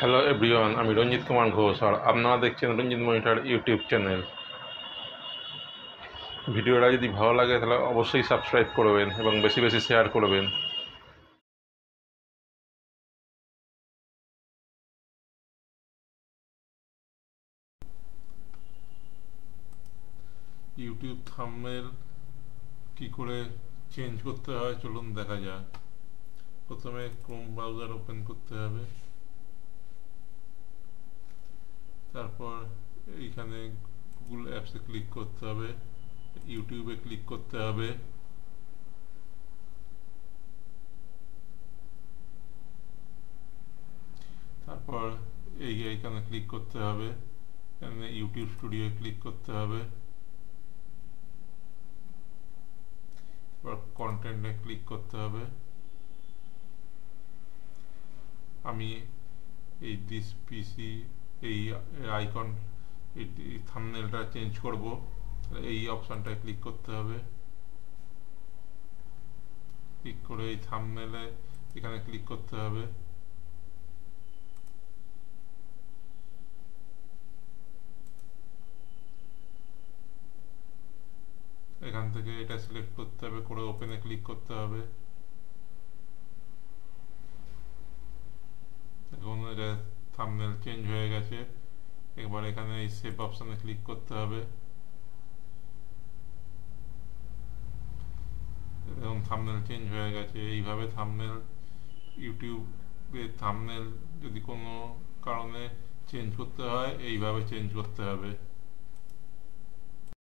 Hello everyone, আমি রঞ্জিত কুমার ঘোষ আর আপনারা দেখছেন রঞ্জিত মনিটর ইউটিউব চ্যানেল। ভিডিওটা যদি ভালো লাগে তাহলে অবশ্যই সাবস্ক্রাইব করবেন এবং বেশি বেশি শেয়ার করবেন। ইউটিউব থাম্বনেল কি করে চেঞ্জ করতে হয় চলুন দেখা যাক। প্রথমে ক্রোম ব্রাউজার ওপেন করতে হবে, তারপর এইখানে গুগল অ্যাপসে ক্লিক করতে হবে, ইউটিউবে ক্লিক করতে হবে, তারপর এইখানে ক্লিক করতে হবে, এখানে ইউটিউব স্টুডিওয়ে ক্লিক করতে হবে, তারপর কন্টেন্টে ক্লিক করতে হবে। আমি এই দিস পিসি এই আইকন এই থাম্বনেলটা চেঞ্জ করব, এই অপশানটায় ক্লিক করতে হবে। ক্লিক করে এই থাম্বনেলে এখানে ক্লিক করতে হবে। এখান থেকে এটা সিলেক্ট করতে হবে, করে ওপেনে ক্লিক করতে হবে। এখন এটা থাম্বনেল চেঞ্জ হয়ে গেছে। এবার এখানে এই সেভ অপশানে ক্লিক করতে হবে। এখন থাম্বনেল চেঞ্জ হয়ে গেছে। এইভাবে থাম্বনেল ইউটিউবে থাম্বনেল যদি কোনো কারণে চেঞ্জ করতে হয় এইভাবে চেঞ্জ করতে হবে।